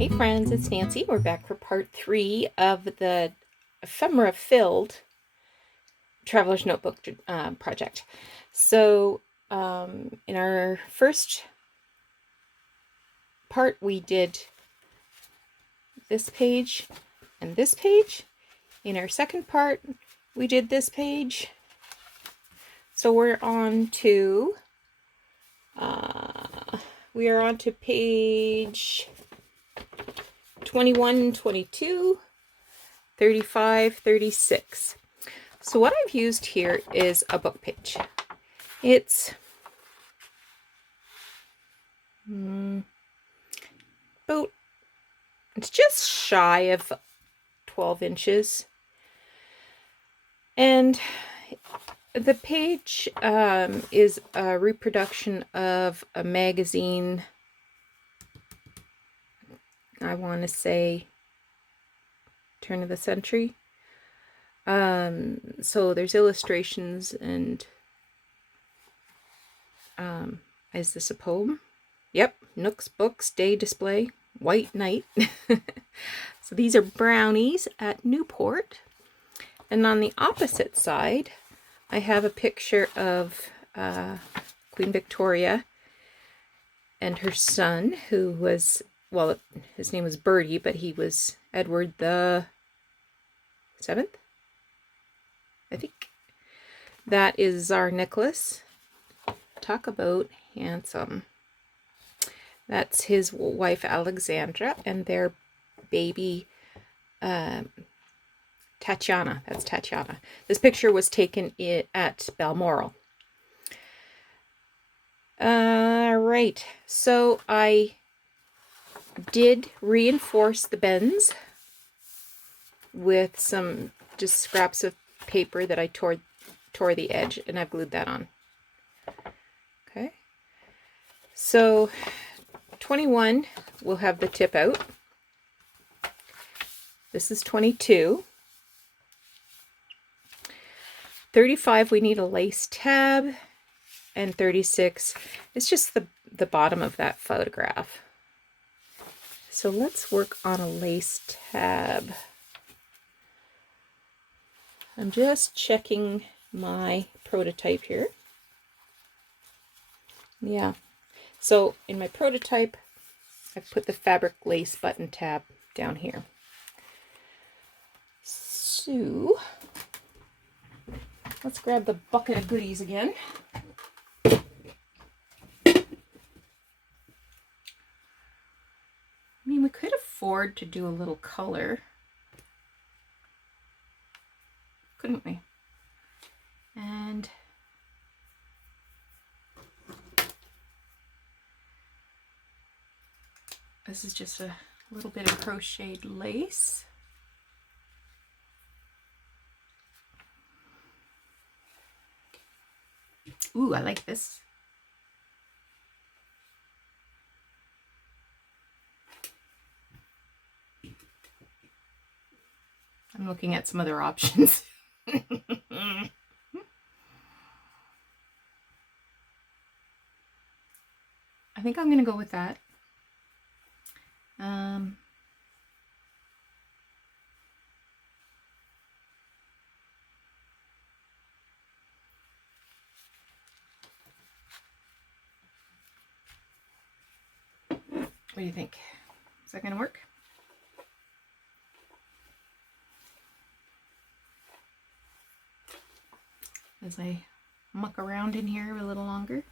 Hey friends, it's Nancy. We're back for part 3 of the Ephemera-filled Traveler's Notebook project. So in our first part we did this page and this page. In our second part we did this page. So we're on to page 21, 22, 35, 36. So what I've used here is a book page. It's it's just shy of 12 inches. And the page is a reproduction of a magazine, I want to say turn of the century. So there's illustrations and is this a poem? Yep, Nook's Books Day Display, White Night. So these are brownies at Newport. And on the opposite side, I have a picture of Queen Victoria and her son, who was, well, his name was Bertie, but he was Edward the 7th, I think. That is our Nicholas. Talk about handsome. That's his wife Alexandra and their baby Tatiana. That's Tatiana. This picture was taken at Balmoral. Right. So I did reinforce the bends with some just scraps of paper that I tore the edge, and I've glued that on. Okay. So 21 will have the tip out. This is 22. 35 we need a lace tab, and 36 is just the bottom of that photograph. So let's work on a lace tab. I'm just checking my prototype here. Yeah, so in my prototype I put the fabric lace button tab down here. So let's grab the bucket of goodies again. I mean, we could afford to do a little color, couldn't we? And this is just a little bit of crocheted lace. Ooh, I like this. I'm looking at some other options. I think I'm going to go with that. What do you think? Is that going to work? As I muck around in here a little longer.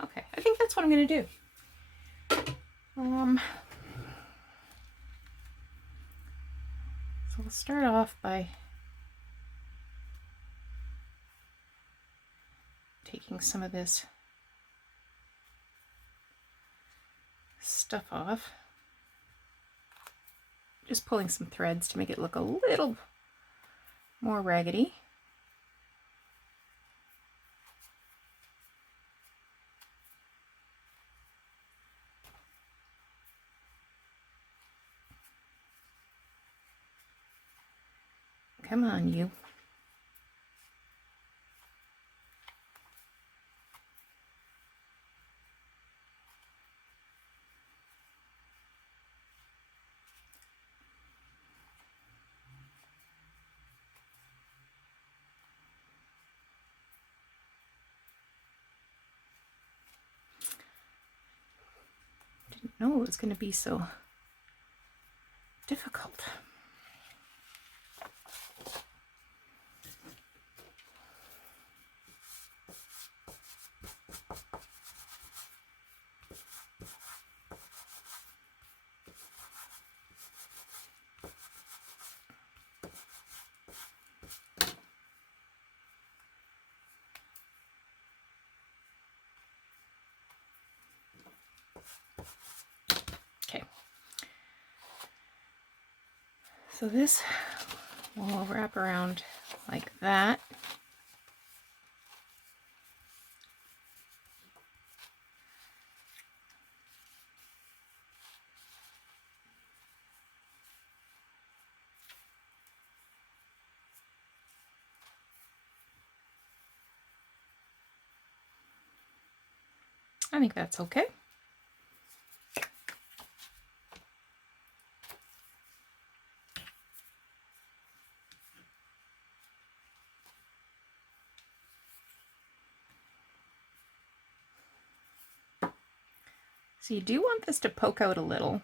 Okay, I think that's what I'm going to do. So we'll start off by taking some of this stuff off. Just pulling some threads to make it look a little more raggedy. Come on, you. know it was going to be so difficult. Okay. So this will wrap around like that. I think that's okay. So you do want this to poke out a little.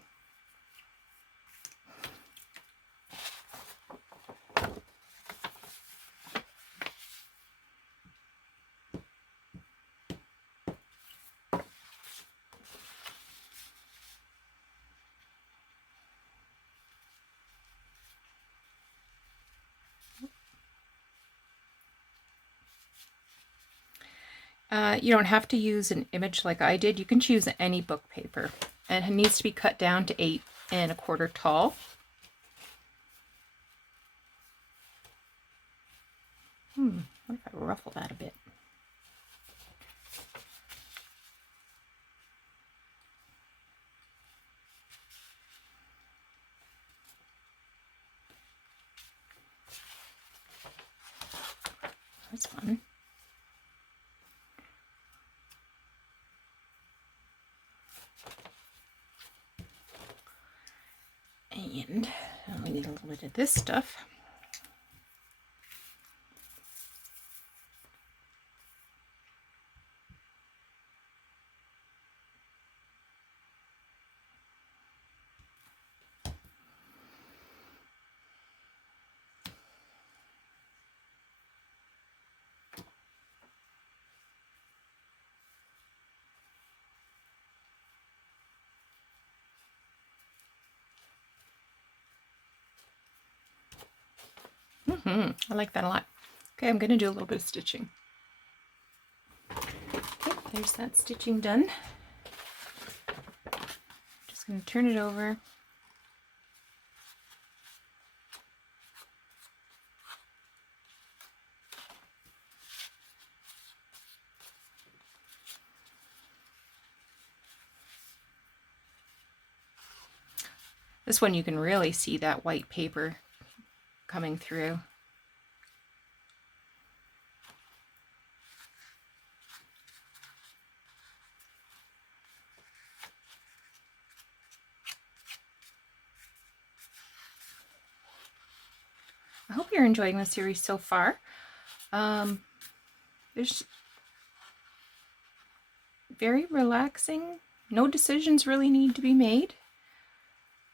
You don't have to use an image like I did. You can choose any book paper. And it needs to be cut down to 8 1/4 tall. What if I ruffle that a bit? That's fun. And we need a little bit of this stuff. I like that a lot. Okay, I'm going to do a little bit of stitching. Okay, there's that stitching done. Just going to turn it over. This one you can really see that white paper coming through. I hope you're enjoying the series so far. There's very relaxing. No decisions really need to be made.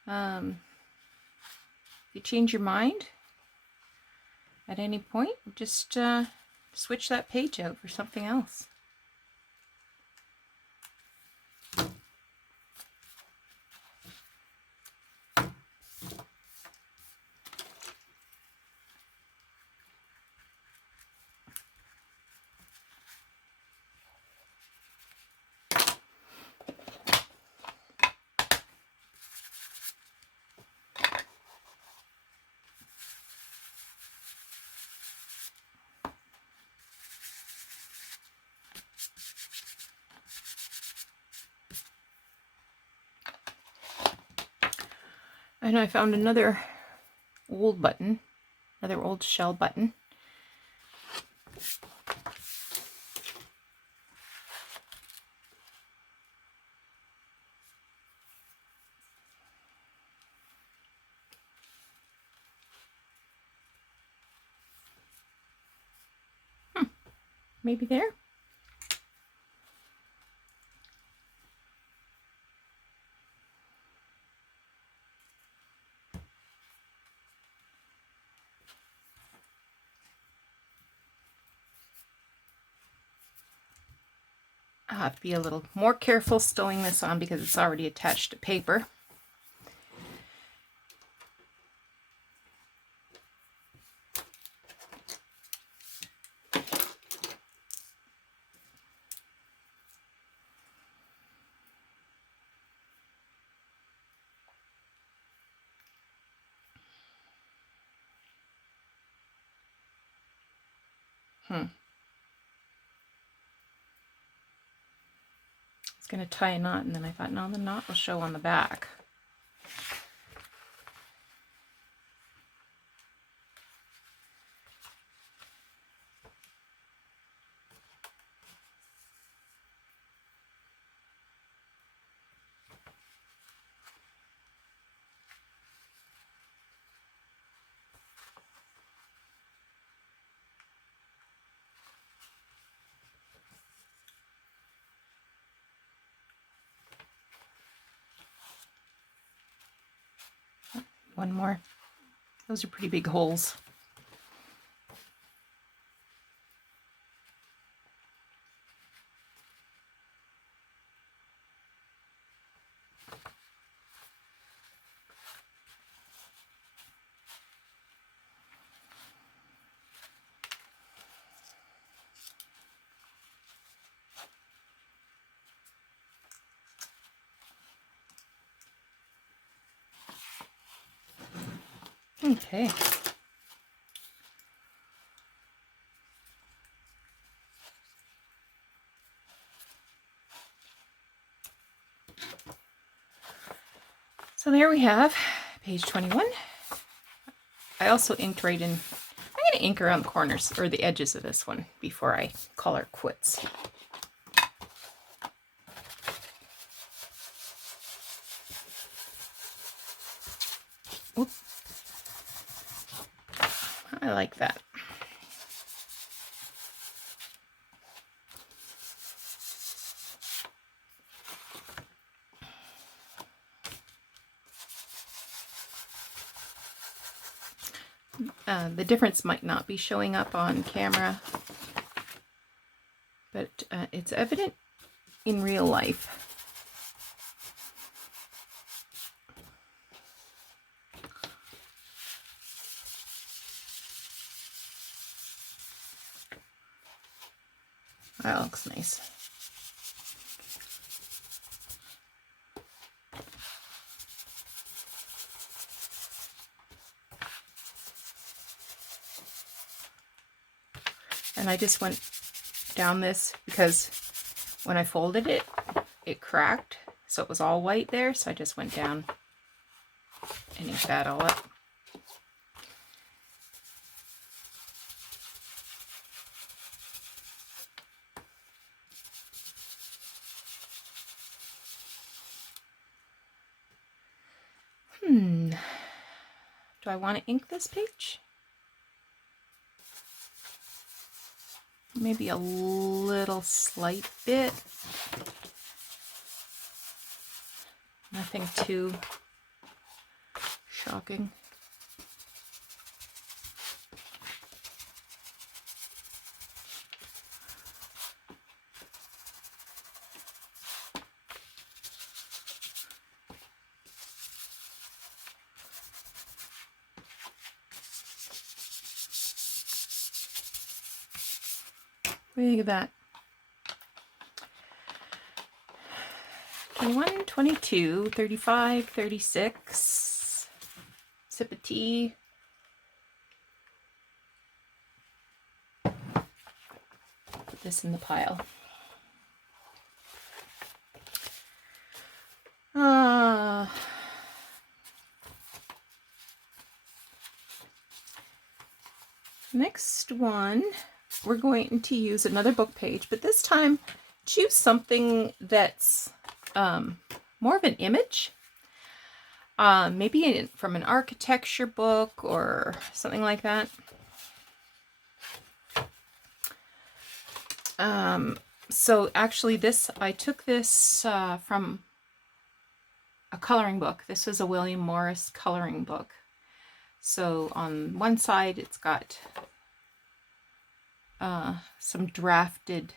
If you change your mind at any point, just switch that page out for something else. And I found another old button, another old shell button. Maybe there. I'll have to be a little more careful stowing this on because it's already attached to paper. I was going to tie a knot, and then I thought, no, the knot will show on the back. One more. Those are pretty big holes. Okay. So there we have page 21. I also inked right in. I'm going to ink around the corners or the edges of this one before I call her quits. Oop. I like that. The difference might not be showing up on camera, but it's evident in real life. That looks nice. And I just went down this because when I folded it, it cracked. So it was all white there. So I just went down and inked that all up. Do I want to ink this page? Maybe a little slight bit. Nothing too shocking. What do you think of that? 21, 22, 35, 36. Sip of tea. Put this in the pile. Next one, we're going to use another book page, but this time choose something that's more of an image. Maybe from an architecture book or something like that. So actually I took this from a coloring book. This was a William Morris coloring book. So on one side it's got some drafted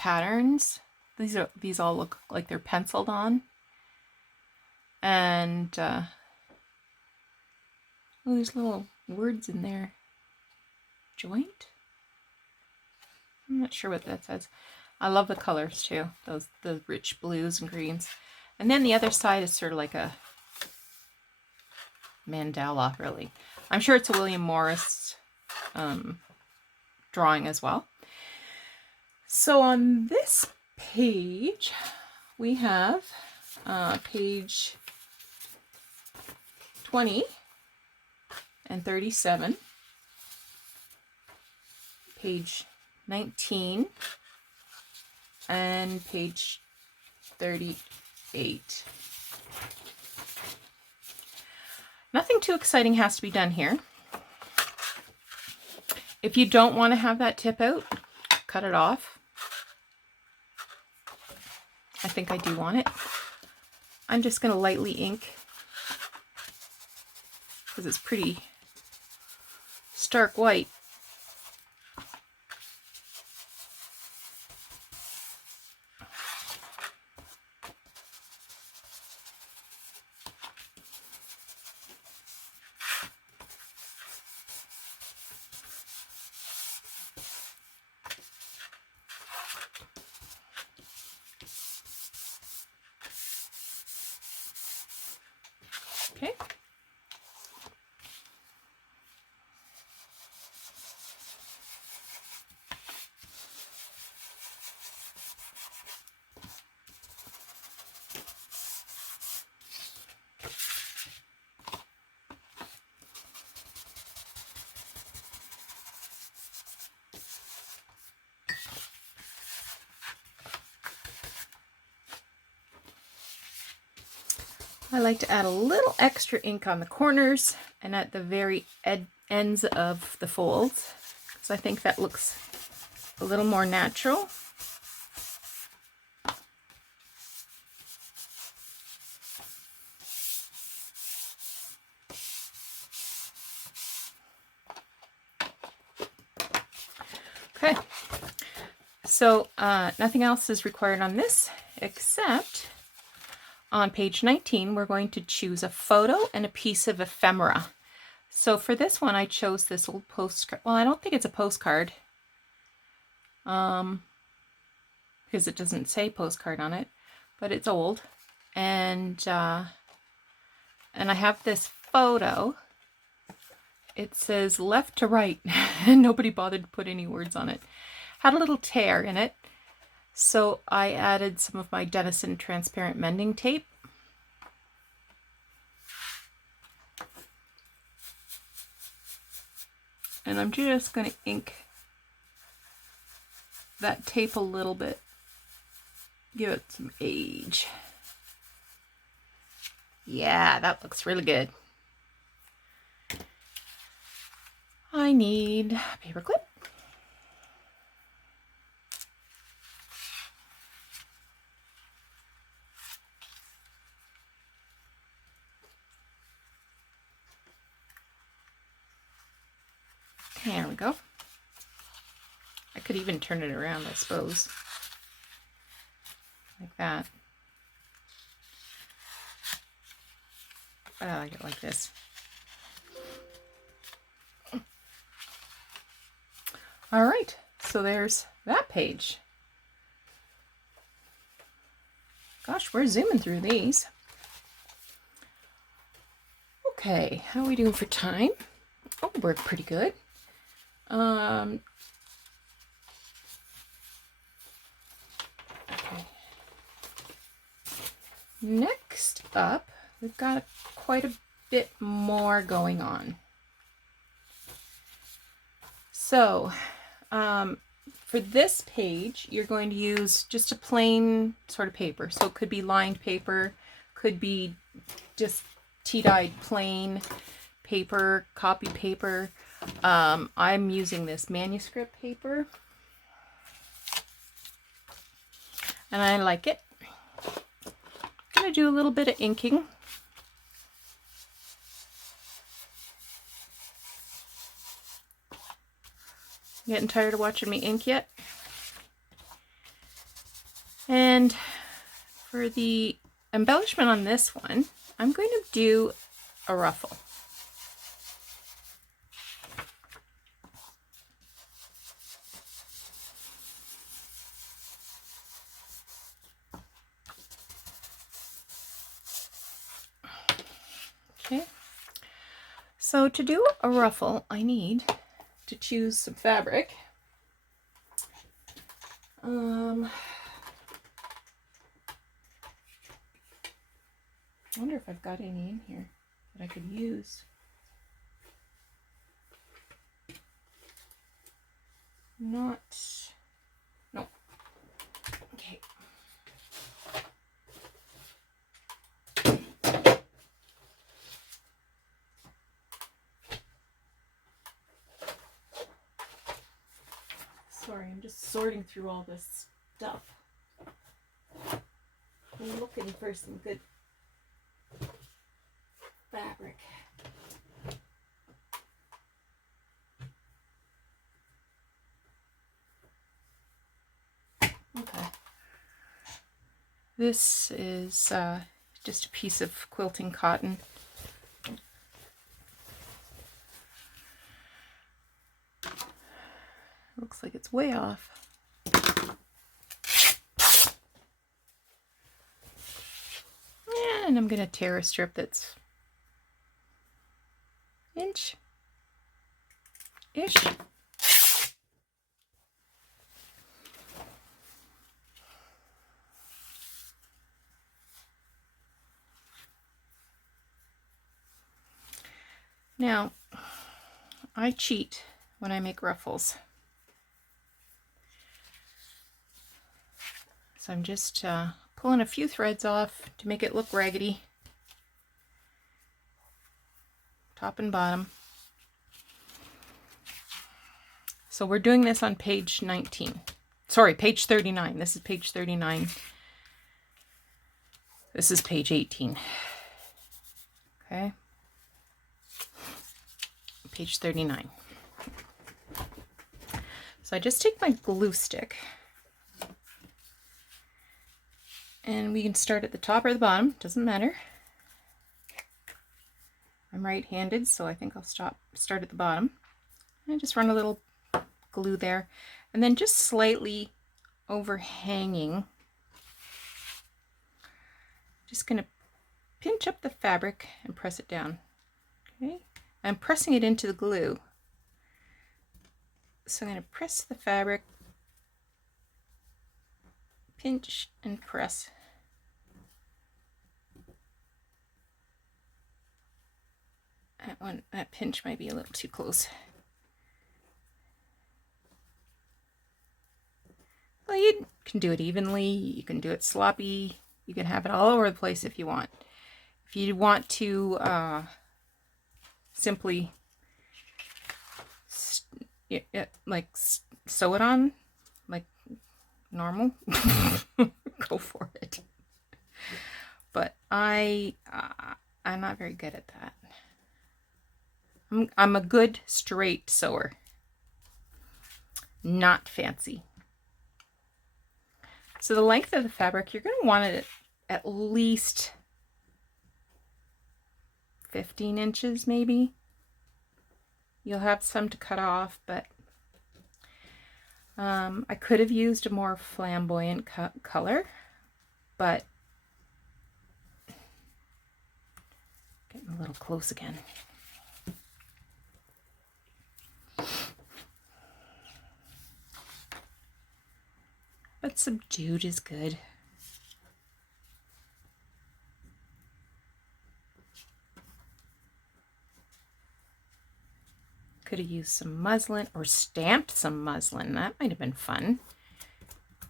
patterns. These all look like they're penciled on. And oh, there's little words in there. Joint? I'm not sure what that says. I love the colors too. The rich blues and greens. And then the other side is sort of like a mandala, really. I'm sure it's a William Morris drawing as well. So on this page, we have page 20 and 37, page 19, and page 38. Nothing too exciting has to be done here. If you don't want to have that tip out, cut it off. I think I do want it. I'm just going to lightly ink because it's pretty stark white. Okay. I like to add a little extra ink on the corners and at the very ends of the folds, because I think that looks a little more natural. Okay, so nothing else is required on this except on page 19, we're going to choose a photo and a piece of ephemera. So for this one, I chose this old postcard. Well, I don't think it's a postcard because it doesn't say postcard on it, but it's old. And I have this photo. It says left to right, and nobody bothered to put any words on it. Had a little tear in it. So I added some of my Dennison transparent mending tape. And I'm just going to ink that tape a little bit. Give it some age. Yeah, that looks really good. I need a paper clip. There we go. I could even turn it around, I suppose. Like that. But I like it like this. All right, so there's that page. Gosh, we're zooming through these. Okay, how are we doing for time? Oh, we're pretty good. Okay. Next up, we've got quite a bit more going on. So, for this page, you're going to use just a plain sort of paper. So it could be lined paper, could be just tea-dyed plain paper, copy paper. I'm using this manuscript paper, and I like it. I'm going to do a little bit of inking. Getting tired of watching me ink yet? And for the embellishment on this one, I'm going to do a ruffle. Okay, so to do a ruffle, I need to choose some fabric. I wonder if I've got any in here that I could use. No. Okay. Sorry, I'm just sorting through all this stuff. I'm looking for some good fabric. Okay. This is just a piece of quilting cotton. Looks like it's way off. And I'm going to tear a strip that's inch-ish. Now, I cheat when I make ruffles. So I'm just pulling a few threads off to make it look raggedy. Top and bottom. So we're doing this on page 19. Sorry, page 39. This is page 39. This is page 18. Okay. Page 39. So I just take my glue stick, and we can start at the top or the bottom, doesn't matter. I'm right-handed, so I think I'll start at the bottom. And just run a little glue there, and then just slightly overhanging. Just going to pinch up the fabric and press it down. Okay, I'm pressing it into the glue. So I'm going to press the fabric, pinch and press. That pinch might be a little too close. Well, you can do it evenly, you can do it sloppy, you can have it all over the place if you want. If you want to simply like sew it on like normal, go for it. But I'm not very good at that. I'm a good straight sewer, not fancy. So the length of the fabric, you're going to want it at least 15 inches maybe. You'll have some to cut off, but I could have used a more flamboyant color, but getting a little close again. But subdued is good. Could have used some muslin or stamped some muslin. That might have been fun.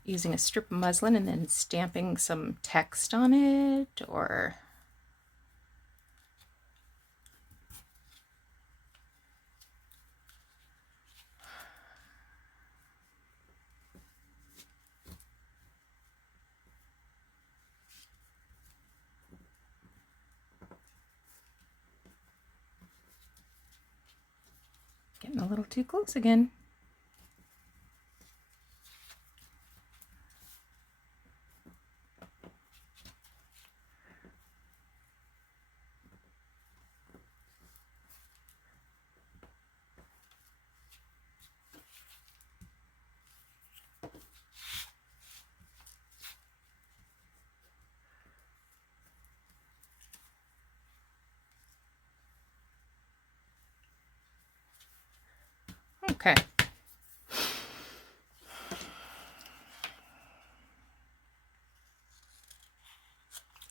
Using a strip of muslin and then stamping some text on it, or getting a little too close again. Okay.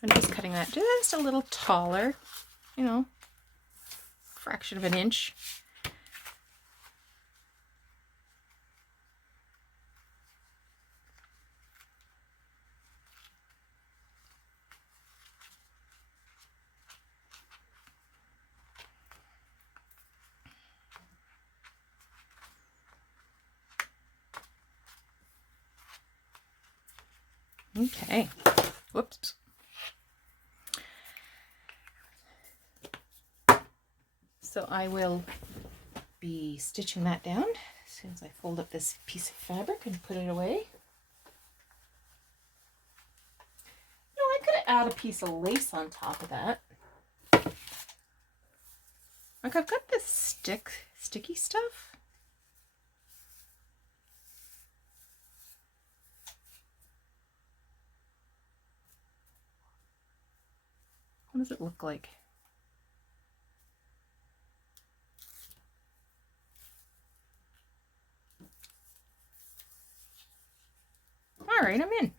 I'm just cutting that just a little taller, you know, fraction of an inch. Okay, whoops. So I will be stitching that down as soon as I fold up this piece of fabric and put it away. No, I could add a piece of lace on top of that. Like I've got this sticky stuff. What does it look like? All right, I'm in.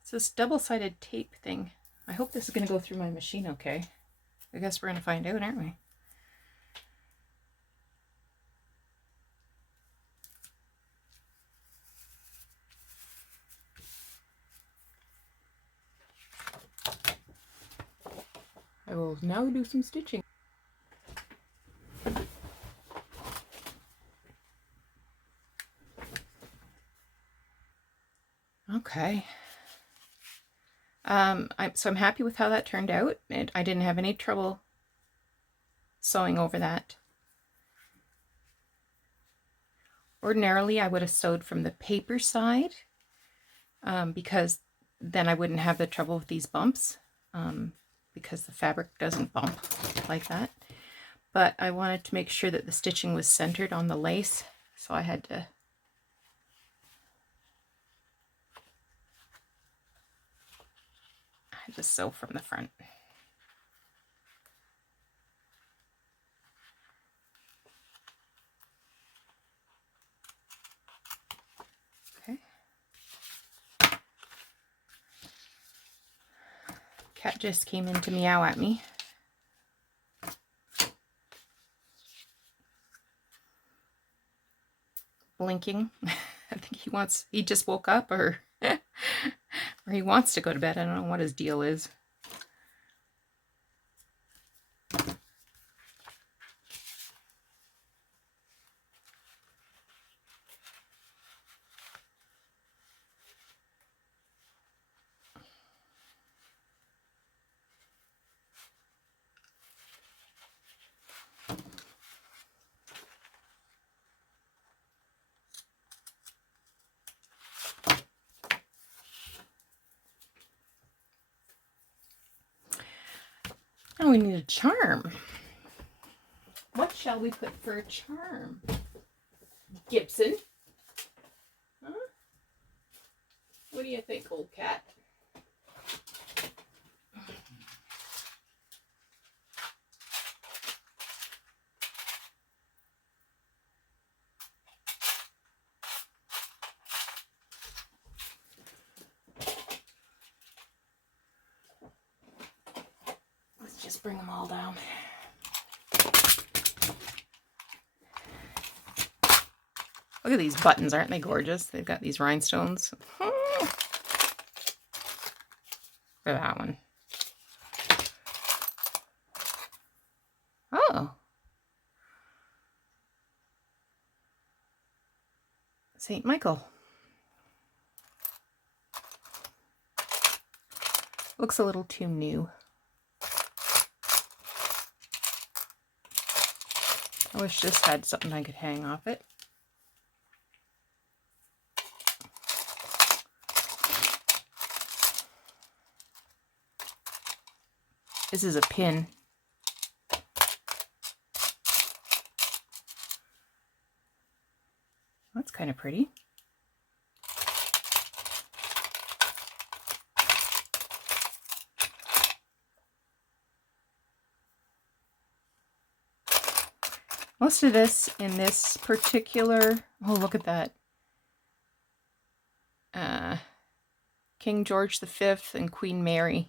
It's this double-sided tape thing. I hope this is going to go through my machine okay. I guess we're going to find out, aren't we? I will now do some stitching. Okay. I'm happy with how that turned out. I didn't have any trouble sewing over that. Ordinarily, I would have sewed from the paper side because then I wouldn't have the trouble with these bumps because the fabric doesn't bump like that. But I wanted to make sure that the stitching was centered on the lace, so I had to sew from the front. Okay. Cat just came in to meow at me. Blinking. I think he just woke up or or he wants to go to bed. I don't know what his deal is. Now we need a charm. What shall we put for a charm? Gibson? Huh? What do you think, old cat? Let's just bring them all down. Look at these buttons, aren't they gorgeous? They've got these rhinestones. For that one. Oh. St. Michael. Looks a little too new. I wish this had something I could hang off it. This is a pin. That's kind of pretty. Most of this in this particular, oh, look at that. King George V and Queen Mary.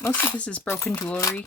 Most of this is broken jewelry.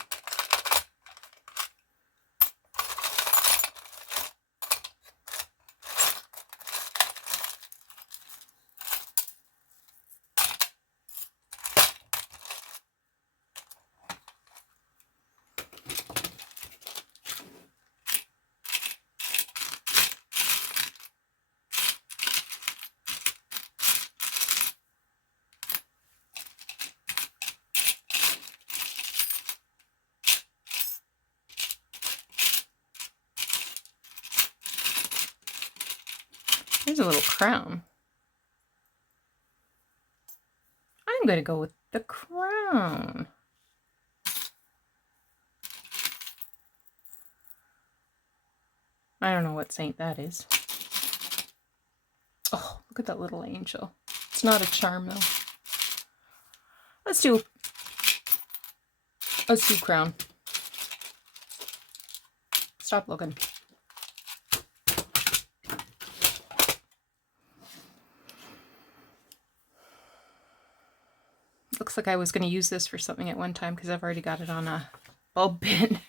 There's a little crown. I'm going to go with the crown. I don't know what saint that is. Oh, look at that little angel. It's not a charm though. Let's do crown. Stop looking. Looks like I was going to use this for something at one time because I've already got it on a bulb pin.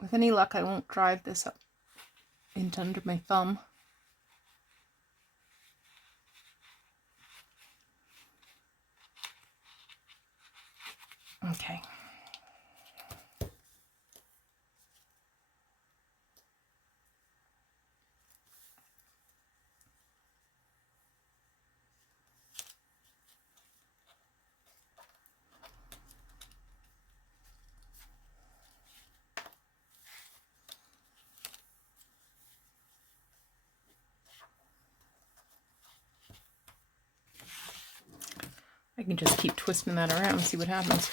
With any luck, I won't drive this up into under my thumb. Okay. I can just keep twisting that around and see what happens.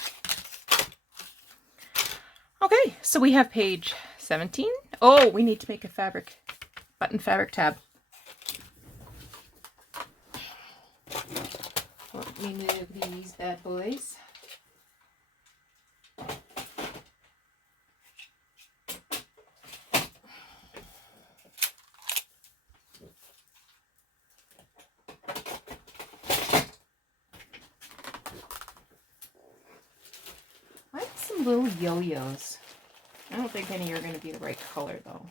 Okay, so we have page 17. Oh, we need to make a button fabric tab. Let me move these bad boys. Little yo-yos. I don't think any are going to be the right color though.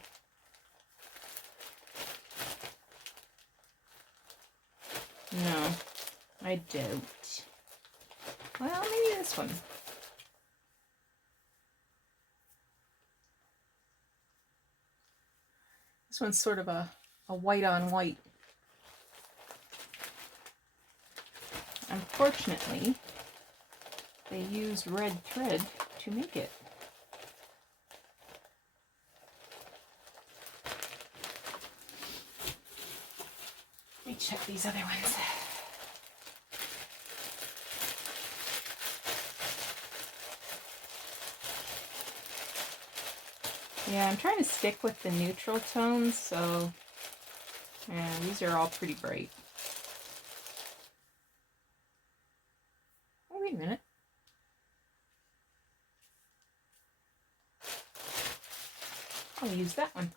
No, I don't. Well, maybe this one. This one's sort of a white on white. Unfortunately, they use red thread to make it. Let me check these other ones. Yeah, I'm trying to stick with the neutral tones, so yeah, these are all pretty bright. Oh, wait a minute. I'll use that one.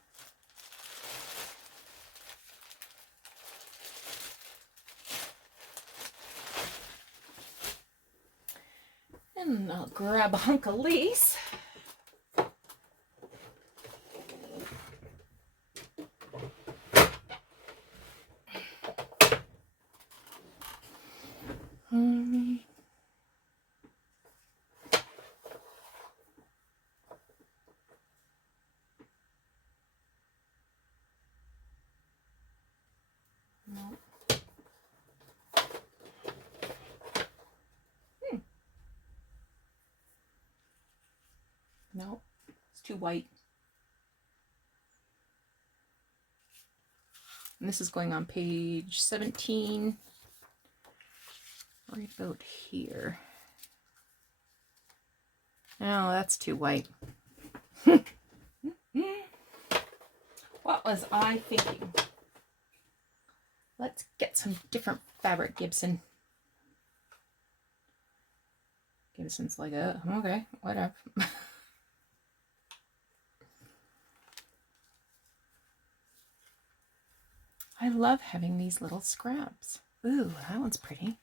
And I'll grab a hunk of lace. No, it's too white. And this is going on page 17, right about here. No, that's too white. What was I thinking? Let's get some different fabric, Gibson. Gibson's like, okay, whatever. I love having these little scraps. Ooh, that one's pretty.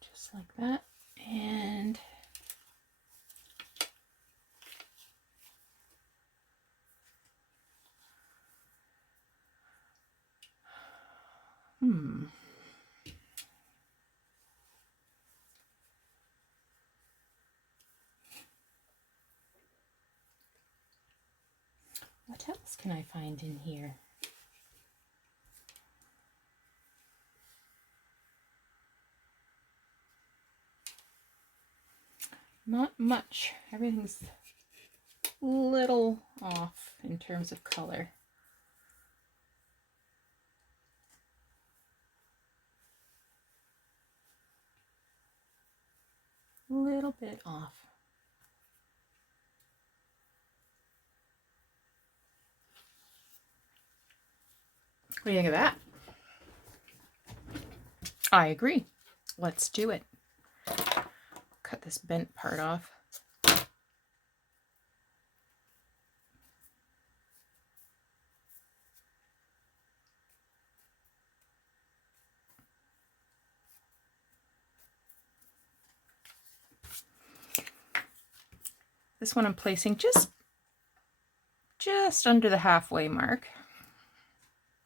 Just like that. And what else can I find in here? Not much. Everything's a little off in terms of color. A little bit off. What do you think of that? I agree. Let's do it. Cut this bent part off. This one I'm placing just under the halfway mark.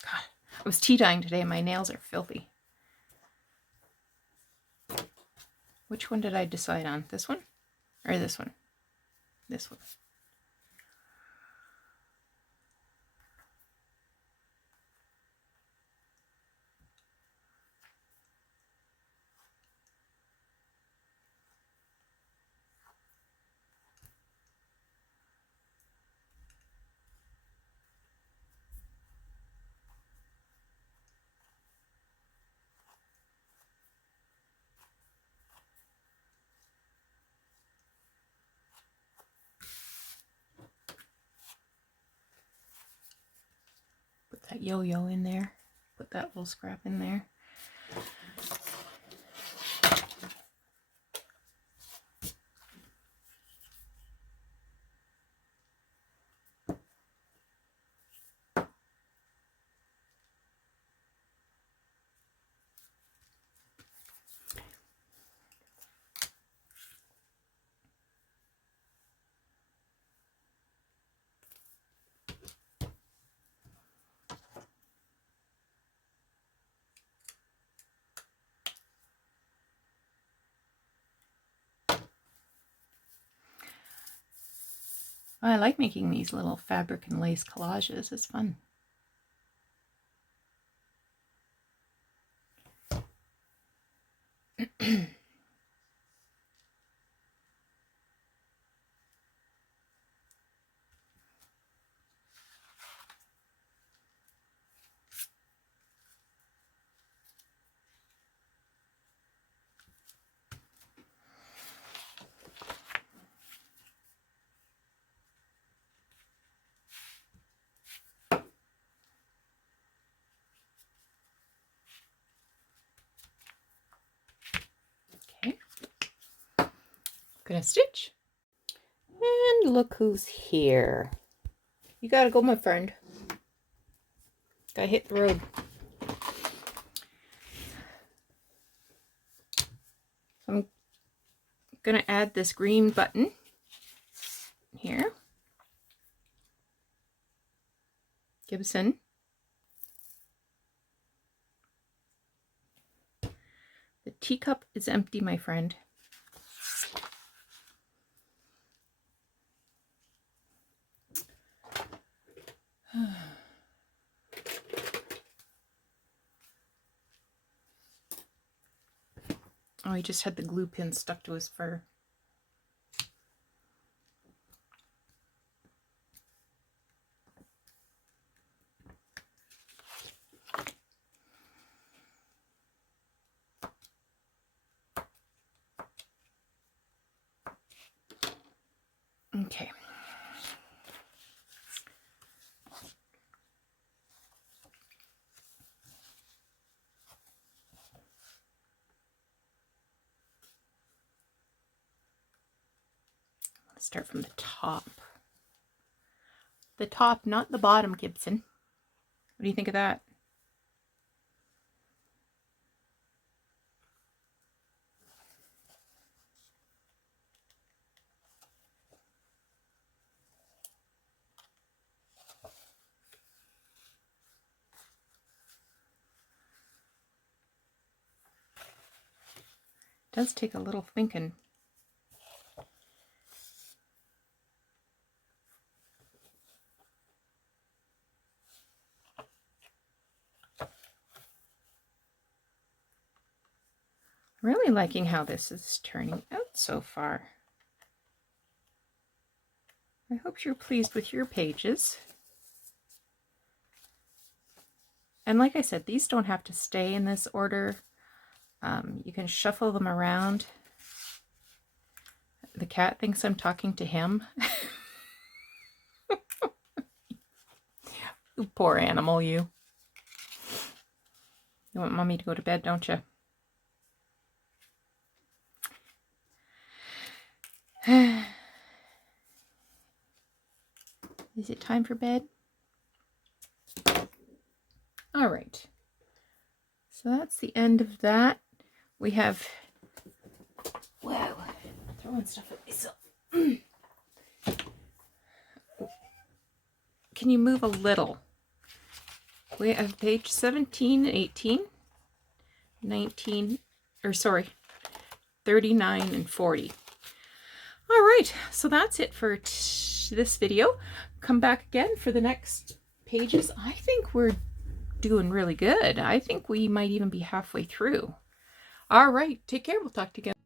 God, I was tea dyeing today and my nails are filthy. Which one did I decide on? This one or this one? This one. Put that yo-yo in there. Put that little scrap in there. I like making these little fabric and lace collages. It's fun. Okay. Gonna stitch. And look who's here. You gotta go, my friend. Gotta hit the road. I'm gonna add this green button here. Gibson. The teacup is empty, my friend. he just had the glue pin stuck to his fur. Okay. Let's start from the top. The top, not the bottom, Gibson. What do you think of that? It does take a little thinking. Really liking how this is turning out so far. I hope you're pleased with your pages. And like I said, these don't have to stay in this order. You can shuffle them around. The cat thinks I'm talking to him. You poor animal, you. You want Mommy to go to bed, don't you? Is it time for bed? All right. So that's the end of that. We have, wow, throwing stuff at myself. Can you move a little? We have page 17 and 18, 19, or sorry, 39 and 40. All right, so that's it for this video. Come back again for the next pages. I think we're doing really good. I think we might even be halfway through. All right, take care. We'll talk to you again.